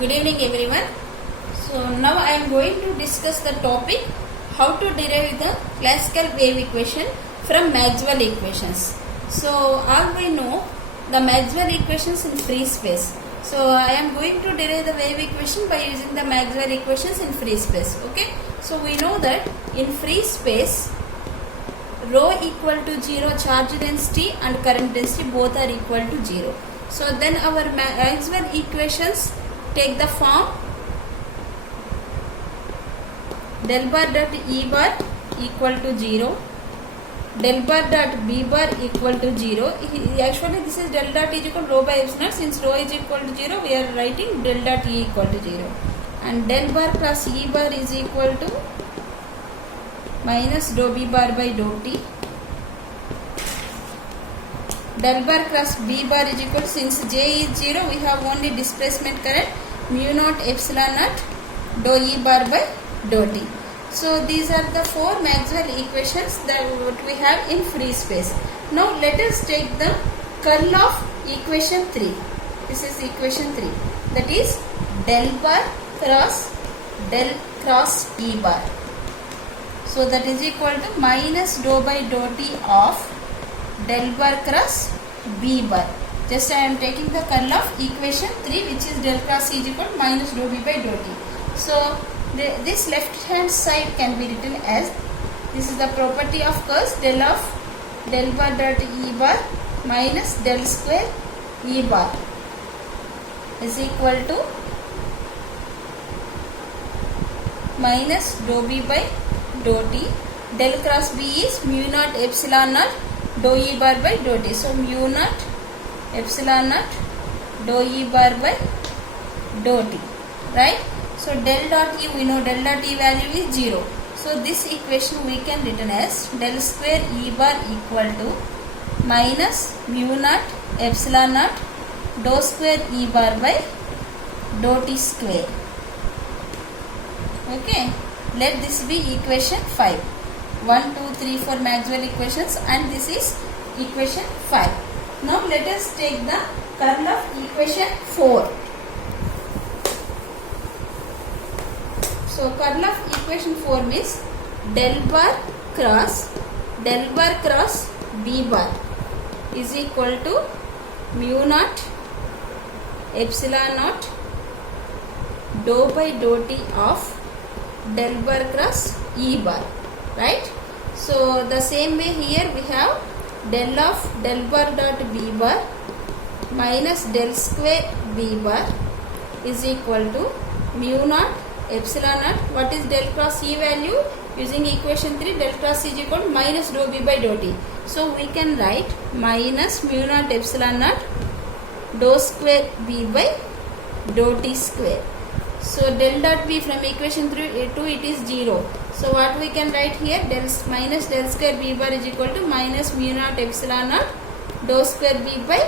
Good evening everyone. So now I am going to discuss the topic how to derive the classical wave equation from Maxwell equations. So all we know the Maxwell equations in free space. So I am going to derive the wave equation by using the Maxwell equations in free space. Okay. So we know that in free space rho equal to 0 charge density and current density both are equal to 0. So then our Maxwell equations take the form del bar dot E bar equal to 0, del bar dot B bar equal to 0. Actually this is del dot E is equal to rho by epsilon. Since rho is equal to 0, we are writing del dot E equal to 0. And del bar plus E bar is equal to minus dou B bar by dou T. Del bar plus B bar is equal to, since J is 0, we have only displacement current mu naught epsilon naught dou E bar by dou T. So these are the four Maxwell equations that we have in free space. Now let us take the curl of equation 3. This is equation 3. That is del bar cross del cross E bar. So that is equal to minus dou by dou T of del bar cross B bar. Just I am taking the curl of equation 3, which is del cross E is equal to minus dou B by dou T. So this left hand side can be written as, this is the property of curls, del of del bar dot E bar minus del square E bar is equal to minus dou B by dou T. Del cross B is mu naught epsilon naught dou E bar by dou T. So mu naught epsilon naught dou E bar by dou T, right? So del dot E, we know del dot E value is 0. So this equation we can written as del square E bar equal to minus mu naught epsilon naught dou square E bar by dou T square. Okay, let this be equation 5. 1, 2, 3, 4 Maxwell equations, and this is equation 5. Now let us take the curl of equation 4. So curl of equation 4 means del bar cross B bar is equal to mu naught epsilon naught dou by dou T of del bar cross E bar, right? So the same way here we have del of del bar dot B bar minus del square B bar is equal to mu naught epsilon naught. What is del cross E value? Using equation 3, del cross E is equal to minus dou B by dou T. So we can write minus mu naught epsilon naught dou square B by dou T square. So del dot B from equation 2 it is 0. So what we can write here, minus del square B bar is equal to minus mu naught epsilon naught dou square B by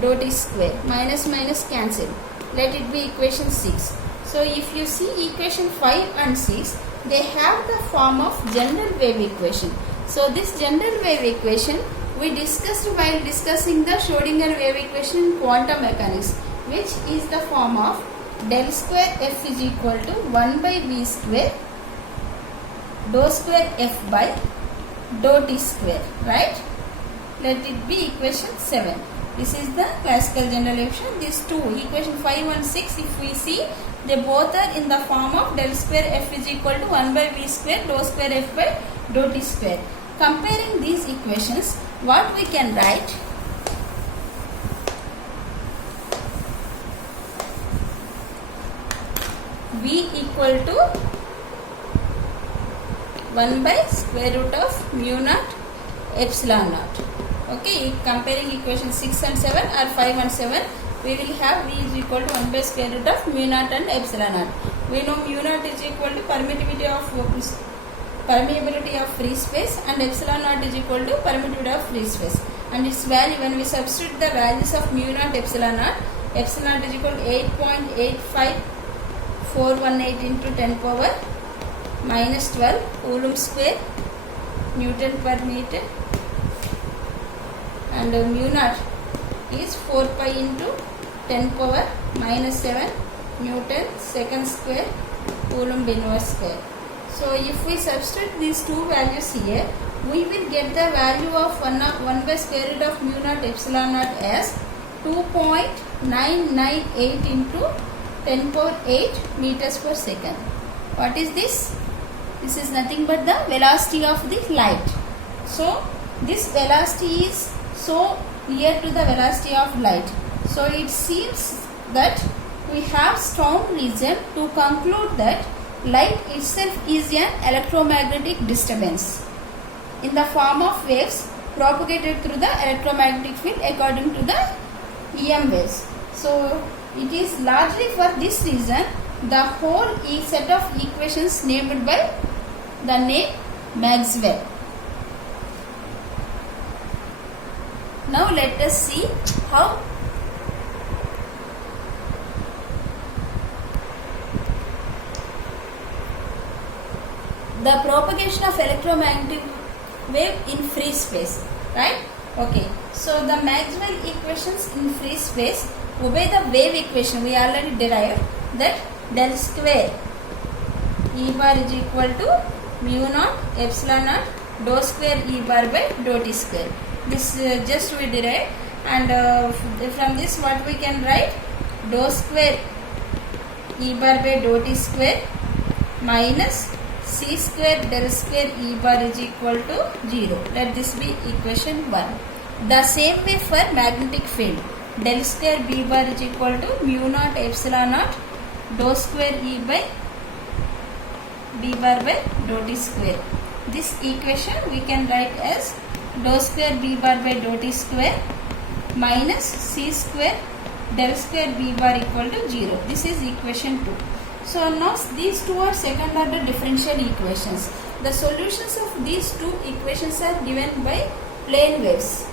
dou T square. Minus minus cancel. Let it be equation 6. So if you see equation 5 and 6, they have the form of general wave equation. So this general wave equation we discussed while discussing the Schrodinger wave equation in quantum mechanics, which is the form of del square F is equal to 1 by V square dou square F by dou T square, right? Let it be equation 7. This is the classical general equation. These two, equation 5 and 6, if we see, they both are in the form of del square F is equal to 1 by V square dou square F by dou T square. Comparing these equations, what we can write? V equal to 1 by square root of mu naught epsilon naught. Okay, comparing equation 6 and 7 or 5 and 7, we will have V is equal to 1 by square root of mu naught and epsilon naught. We know mu naught is equal to permeability of free space, and epsilon naught is equal to permittivity of free space. And its value, when we substitute the values of mu naught epsilon naught is equal to 8.85418 into 10 power minus 12 coulomb square Newton per meter, and mu naught is 4 pi into 10 power minus 7 Newton second square Coulomb inverse square. So if we substitute these two values here, we will get the value of 1 by square root of mu naught epsilon naught as 2.998 into 10 power 8 meters per second. What is this? This is nothing but the velocity of the light. So this velocity is so near to the velocity of light. So it seems that we have strong reason to conclude that light itself is an electromagnetic disturbance in the form of waves propagated through the electromagnetic field according to the EM waves. So it is largely for this reason the whole set of equations named by the name Maxwell. Now let us see how the propagation of electromagnetic wave in free space, right? Okay, so the Maxwell equations in free space obey the wave equation we already derived, that del square E bar is equal to mu naught epsilon naught dou square E bar by dou t square. This just we derived, and from this what we can write, dou square E bar by dou t square minus c square del square E bar is equal to 0. Let this be equation 1. The same way for magnetic field, del square B bar is equal to mu naught epsilon naught dou square E by B bar by dou t square. This equation we can write as dou square B bar by dou t square minus c square del square B bar equal to 0. This is equation 2. So now these two are second order differential equations. The solutions of these two equations are given by plane waves.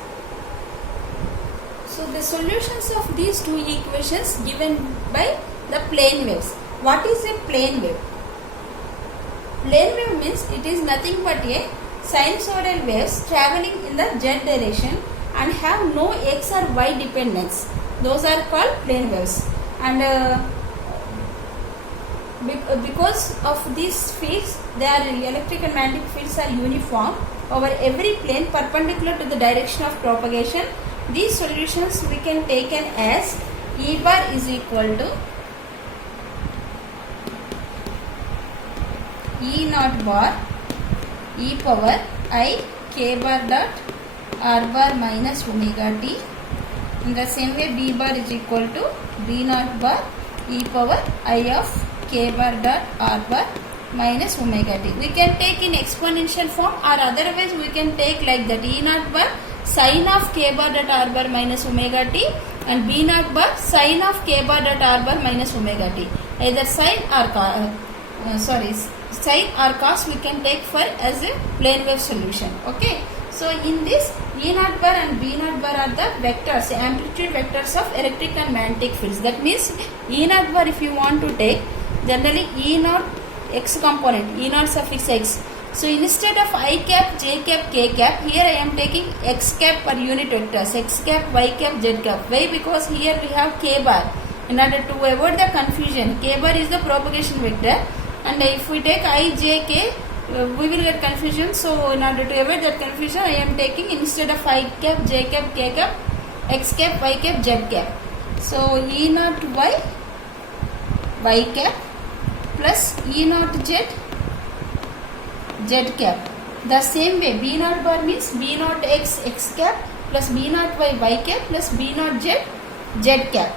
So the solutions of these two equations given by the plane waves. What is a plane wave? Plane wave means it is nothing but a sinusoidal waves traveling in the z direction and have no x or y dependence. Those are called plane waves. And because of these fields, their electric and magnetic fields are uniform over every plane perpendicular to the direction of propagation. These solutions we can take as E bar is equal to E naught bar e power I k bar dot r bar minus omega t. In the same way, B bar is equal to B naught bar e power I of k bar dot r bar minus omega t. We can take in exponential form, or otherwise we can take like that, E naught bar sine of k bar dot r bar minus omega t and B naught bar sine of k bar dot r bar minus omega t. Either sine or sine or cos we can take for as a plane wave solution. Okay. So in this, E naught bar and B naught bar are the vectors, amplitude vectors of electric and magnetic fields. That means E naught bar, if you want to take, generally E naught x component, E naught suffix x. So instead of I cap, j cap, k cap, here I am taking x cap per unit vectors, x cap, y cap, z cap. Why? Because here we have k bar. In order to avoid the confusion, k bar is the propagation vector, and if we take I, j, k, we will get confusion. So in order to avoid that confusion, I am taking instead of I cap, j cap, k cap, x cap, y cap, z cap. So E naught y cap plus E naught z cap. The same way, B naught bar means B naught x cap plus B naught y cap plus B naught z cap.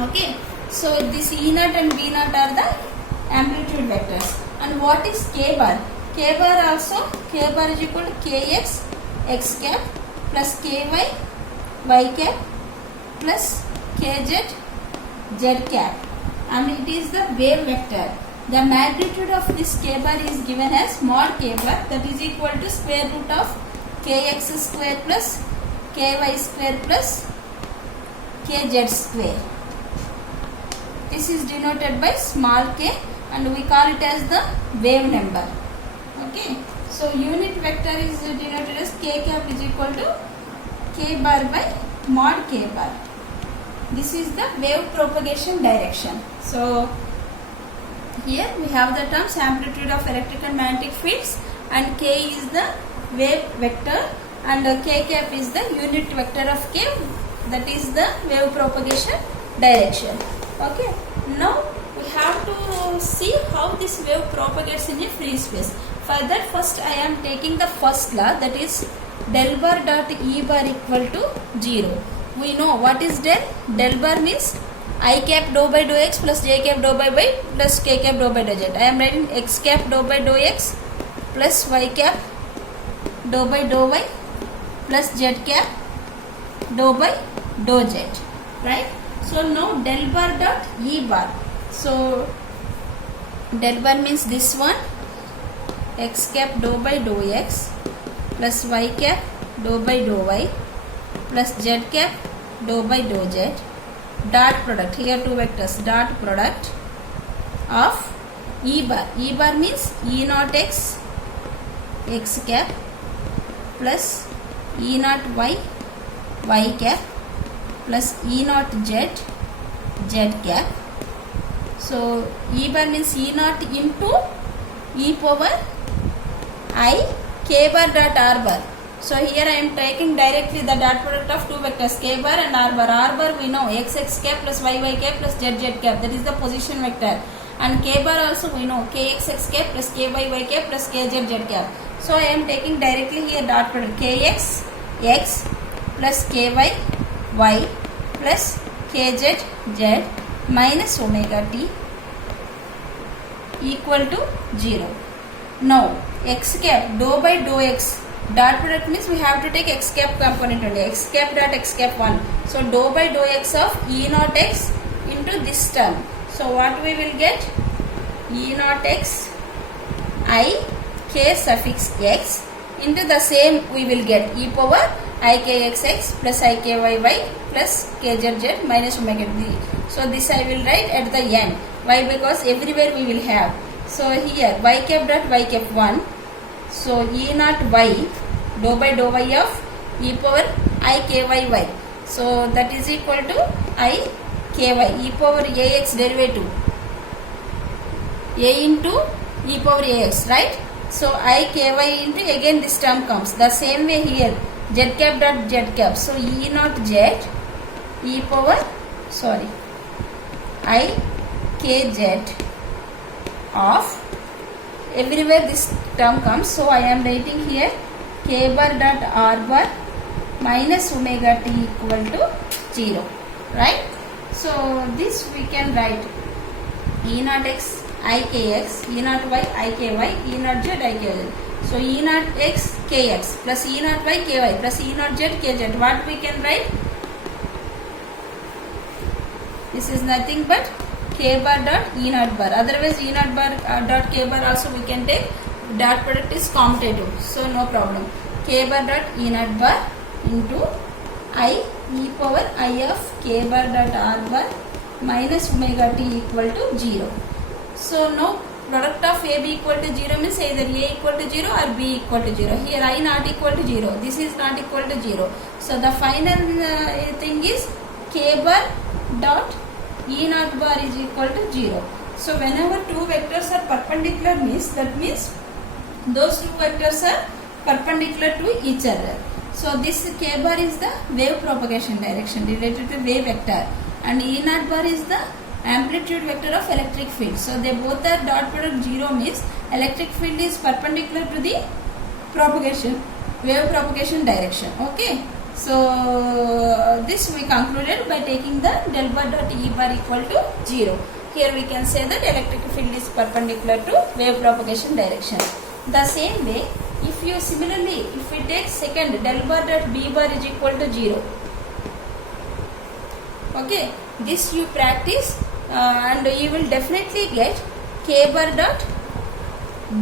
Okay. So this E naught and B naught are the amplitude vectors. And what is k bar? K bar also, k bar is equal to kx x cap plus ky y cap plus kz z cap, and it is the wave vector. The magnitude of this k bar is given as mod k bar, that is equal to square root of kx square plus ky square plus kz square. This is denoted by small k and we call it as the wave number. Okay. So unit vector is denoted as k cap is equal to k bar by mod k bar. this is the wave propagation direction. So here we have the terms amplitude of electric and magnetic fields, and k is the wave vector, and k cap is the unit vector of k, that is the wave propagation direction. Okay, now we have to see how this wave propagates in a free space. For that, first I am taking the first law, that is del bar dot E bar equal to 0. We know what is del. Del bar means I cap dou by dou x plus j cap dou by plus k cap dou by dou z. I am writing x cap dou by dou x plus y cap dou by dou y plus z cap dou by dou z. Right? So now del bar dot E bar. So del bar means this one, x cap dou by dou x plus y cap dou by dou y plus z cap dou by dou z, dot product, here two vectors, dot product of E bar. E bar means E naught x, x cap plus E naught y, y cap plus E naught z, z cap. So E bar means E naught into e power I k bar dot r bar. So here I am taking directly the dot product of two vectors k bar and r bar. R bar we know x cap plus y cap plus z cap, that is the position vector, and k bar also we know k cap plus k cap plus k z cap. So I am taking directly here dot product kx x plus ky y plus kz z minus omega t equal to 0. Now x cap dou by dou x, dot product means we have to take x cap component only, x cap dot x cap 1. So dou by dou x of E naught x into this term. So what we will get? E naught x I k suffix x into the same we will get e power I k x plus I k y plus k z minus omega t. So this I will write at the end. Why? Because everywhere we will have. So here y cap dot y cap 1. So E naught y dou by dou y of e power I k y. So that is equal to I k y, e power ax derivative, a into e power ax, right? So I k y into again this term comes. The same way here z cap dot z cap. So E naught z e power I k z of everywhere this term comes. So I am writing here k bar dot r bar minus omega t equal to 0. Right? So this we can write E naught x I k x, E naught y I k y, E naught z I k z. So E naught x k x plus E naught y k y plus E naught z k z. What we can write? This is nothing but k bar dot E naught bar. Otherwise E naught bar dot k bar also we can take. Dot product is commutative, so no problem. K bar dot E naught bar into I e power I of k bar dot r bar minus omega t equal to 0. So now product of a b equal to 0 means either a equal to 0 or b equal to 0. Here I not equal to 0. This is not equal to 0. So the final thing is k bar dot E naught bar is equal to 0. So whenever two vectors are perpendicular means, that means those two vectors are perpendicular to each other. So this k bar is the wave propagation direction related to wave vector, and E naught bar is the amplitude vector of electric field. So they both are dot product 0 means electric field is perpendicular to the propagation, wave propagation direction. Okay. So this we concluded by taking the del bar dot E bar equal to 0. Here we can say that electric field is perpendicular to wave propagation direction. The same way, if we take second del bar dot B bar is equal to 0. Okay, this you practice and you will definitely get k bar dot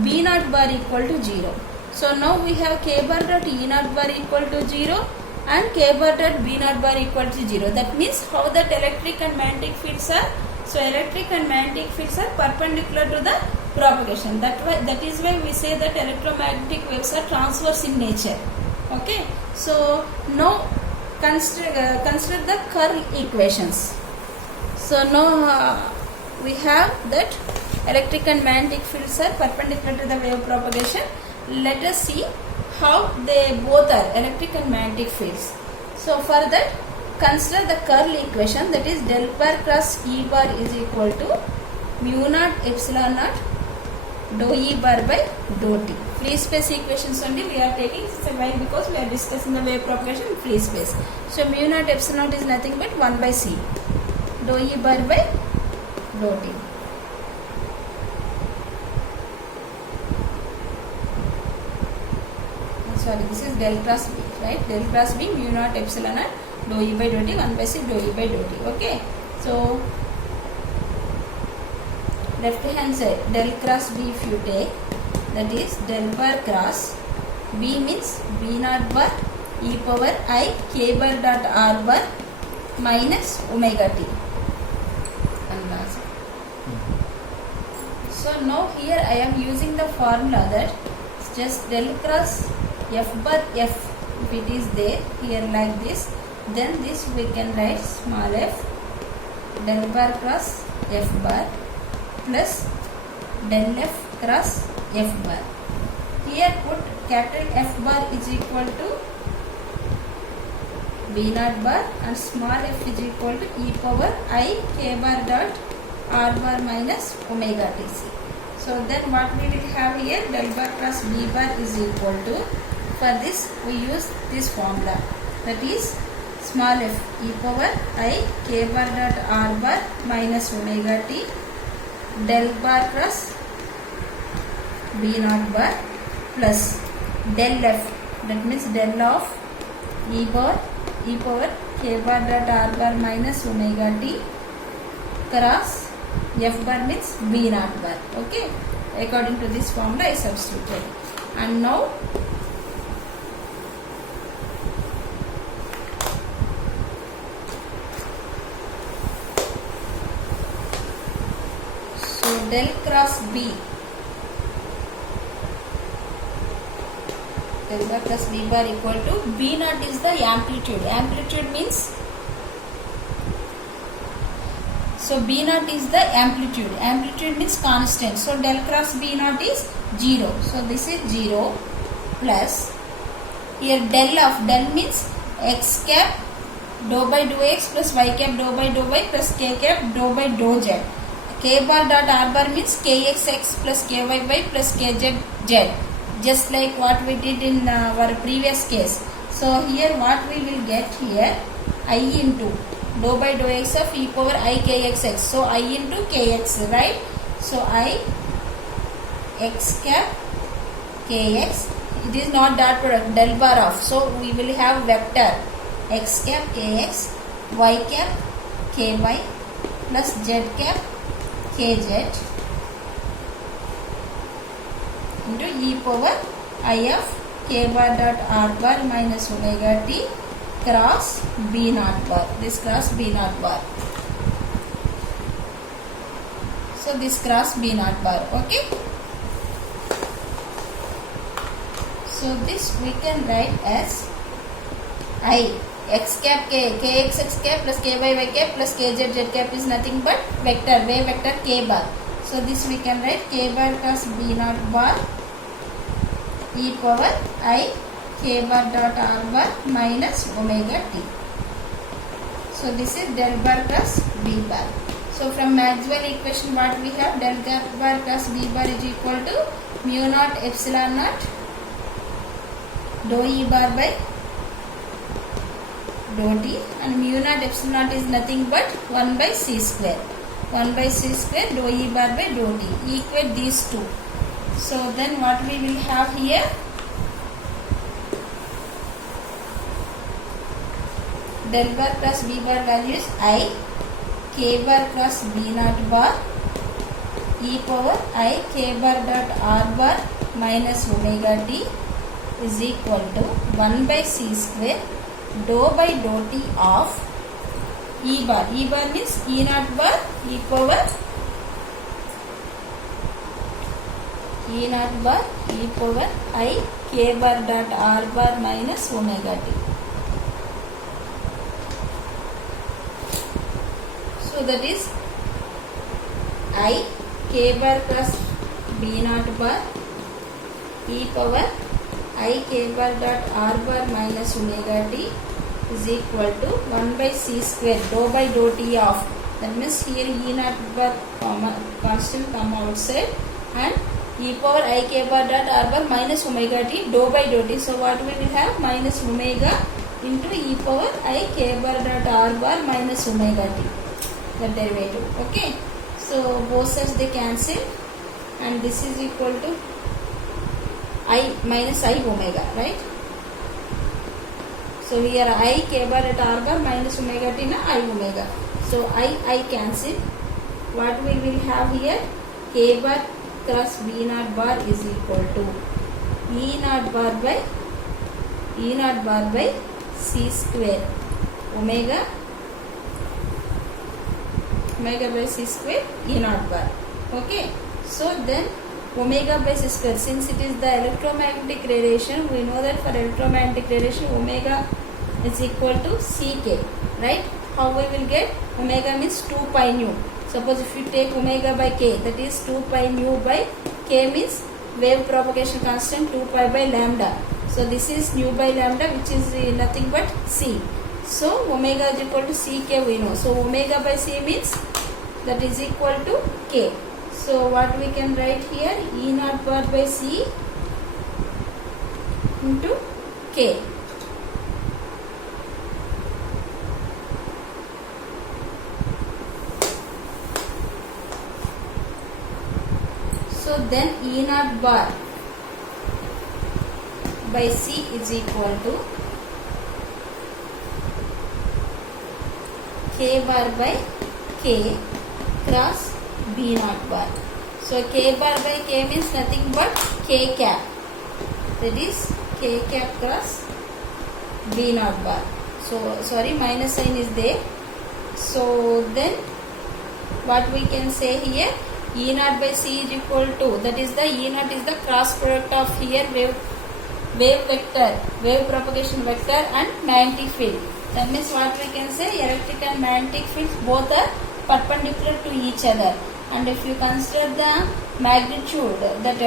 B naught bar equal to 0. So now we have k bar dot E naught bar equal to 0 and k bar dot B naught bar equal to 0. That means how that electric and magnetic fields are. So electric and magnetic fields are perpendicular to the propagation. That is why we say that electromagnetic waves are transverse in nature. Okay. So now consider the curl equations. So now we have that electric and magnetic fields are perpendicular to the wave propagation. Let us see how they both are, electric and magnetic fields. So for that, consider the curl equation, that is del bar cross E bar is equal to mu naught epsilon naught dou E bar by dou T. Free space equations only we are taking. Why? Because we are discussing the wave propagation in free space. So mu naught epsilon naught is nothing but 1 by C dou E bar by dou T. Sorry, this is del cross B, right? Del cross B mu naught epsilon naught dou E by dou T, 1 by C dou E by dou T. Okay. So left hand side del cross B if you take, that is del bar cross B means B naught bar e power I k bar dot r bar minus omega t. So now here I am using the formula that just del cross F bar F, if it is there here like this, then this we can write small f del bar cross F bar plus del F cross F bar. Here put capital F bar is equal to B naught bar and small f is equal to e power I k bar dot r bar minus omega t c. So then what we will have here, del bar cross B bar is equal to, for this we use this formula, that is small f e power I k bar dot r bar minus omega t del bar cross B naught bar plus del f, that means del of e power k bar dot r bar minus omega t cross F bar means B naught bar. Okay, according to this formula I substituted. And now so del cross B, del bar plus B bar equal to B naught is the amplitude. Amplitude means, so B naught is the amplitude. Amplitude means constant. So del cross B naught is 0. So this is 0 plus here del means x cap dou by dou x plus y cap dou by dou y plus k cap dou by dou z. K bar dot r bar means kxx plus kyy plus kz, just like what we did in our previous case. So here what we will get here, I into dou by dou x of e power I kxx. So I into kx, right? So I x cap kx, it is not dot product, del bar off. So we will have vector x cap kx, y cap ky plus z cap kz into e power I of k bar dot r bar minus omega t cross B naught bar. This cross B naught bar. So this cross B naught bar. Okay. So this we can write as I x cap k, kx x cap plus ky y cap plus kz z cap is nothing but vector, wave vector k bar. So this we can write k bar cross B naught bar e power I k bar dot r bar minus omega t. So this is del bar cross B bar. So from Maxwell equation what we have, del bar cross B bar is equal to mu naught epsilon naught dou E bar by dou T, and mu naught epsilon naught is nothing but 1 by C square. 1 by C square dou E bar by dou T. Equate these two. So then what we will have here, del bar plus B bar value is I k bar cross B naught bar e power I k bar dot r bar minus omega t is equal to 1 by C square dou by dou T of E bar. E bar means E naught bar e power E naught bar e power I k bar dot r bar minus omega t. So that is I k bar cross b naught bar e power I k bar dot r bar minus omega t is equal to 1 by c square dou by dou t of, that means here e naught bar constant come outside, and e power I k bar dot r bar minus omega t dou by dou t. So what we will have? Minus omega into e power I k bar dot r bar minus omega t, the derivative. Okay, so both sides they cancel, and this is equal to I minus I omega, right? So here I k bar at r bar minus omega t na I omega. So I cancel. What we will have here? K bar cross b naught bar is equal to e naught bar by c square omega by c square e naught bar. Okay, so then omega by c square, since it is the electromagnetic radiation, we know that for electromagnetic radiation omega is equal to ck, right? How we will get? Omega means 2 pi nu. Suppose if you take omega by k, that is 2 pi nu by k means wave propagation constant 2 pi by lambda. So this is nu by lambda, which is nothing but c. So omega is equal to ck we know. So omega by c means that is equal to k. So what we can write here? E naught bar by c into k. So then E naught bar by C is equal to K bar by K cross B naught bar. So K bar by K means nothing but K cap. That is K cap cross B naught bar. So sorry, minus sign is there. So then what we can say here? E naught by C is equal to, that is the E naught is the cross product of here wave vector, wave propagation vector and magnetic field. That means what we can say? Electric and magnetic fields both are perpendicular to each other. And if you consider the magnitude, that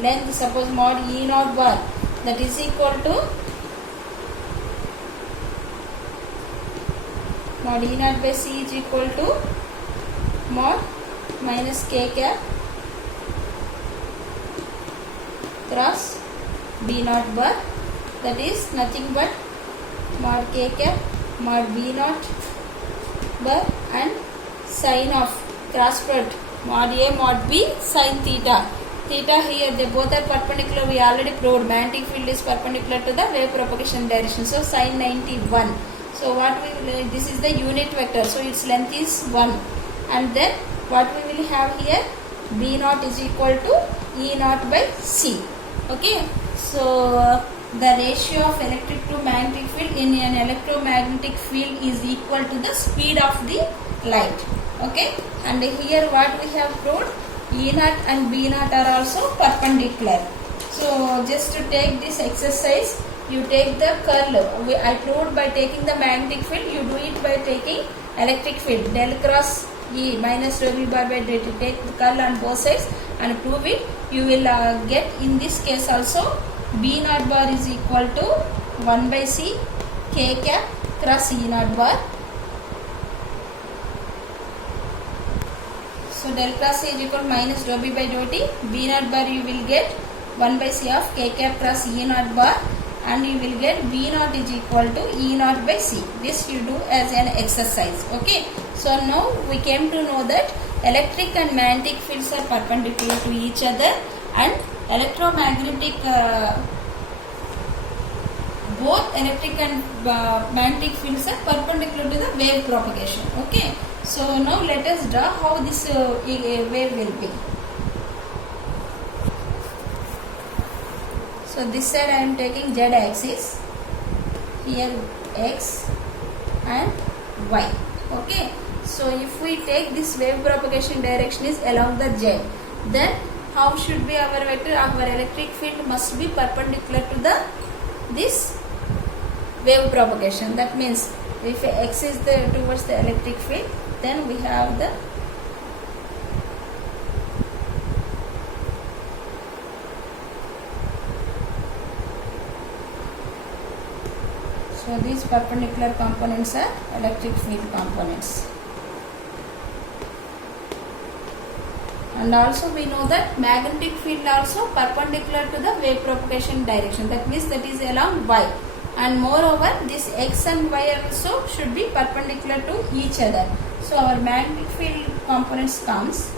length, suppose mod E naught bar, that is equal to mod E naught by C is equal to mod minus k cap cross B naught bar, that is nothing but mod k cap mod B naught bar and sine of cross product mod A mod B sine theta. Theta here they both are perpendicular. We already proved magnetic field is perpendicular to the wave propagation direction. So sine 91. So what we will, this is the unit vector. So its length is 1. And then what we will have here? B naught is equal to E naught by C. Okay. So the ratio of electric to magnetic field in an electromagnetic field is equal to the speed of the light. Okay. And here what we have proved? E naught and B naught are also perpendicular. So just to take this exercise, you take the curl. I proved by taking the magnetic field, you do it by taking electric field. Del cross E minus rho V bar by dt. Take the curl on both sides and prove it. You will get in this case also B naught bar is equal to 1 by C K cap cross E naught bar. So del cross A is equal to minus rho B by dou t. B naught bar you will get 1 by C of K cap cross E naught bar, and you will get B naught is equal to E naught by C. This you do as an exercise. Okay. So now we came to know that electric and magnetic fields are perpendicular to each other, and electromagnetic both electric and magnetic fields are perpendicular to the wave propagation. Okay. So now let us draw how this wave will be. So this side I am taking Z axis, here X and Y. Okay. So if we take this wave propagation direction is along the Z, then how should be our vector? Our electric field must be perpendicular to the this wave propagation. That means if x is the towards the electric field, then we have the so these perpendicular components are electric field components. And also we know that magnetic field also perpendicular to the wave propagation direction, that means that is along y, and moreover this x and y also should be perpendicular to each other. So our magnetic field components comes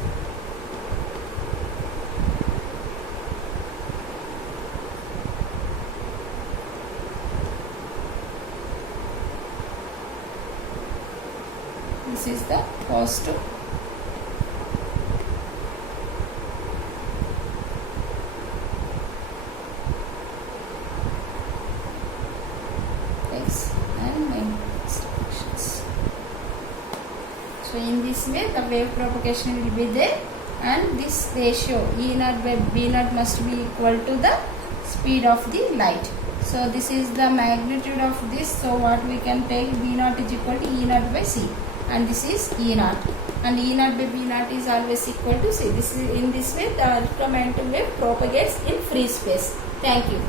this is the positive x and minus directions. So in this way the wave propagation will be there, and this ratio E naught by B naught must be equal to the speed of the light. So this is the magnitude of this. So what we can take, B naught is equal to E naught by C, and this is E naught, and E naught by B naught is always equal to C. This is in this way the electromagnetic wave propagates in free space. Thank you.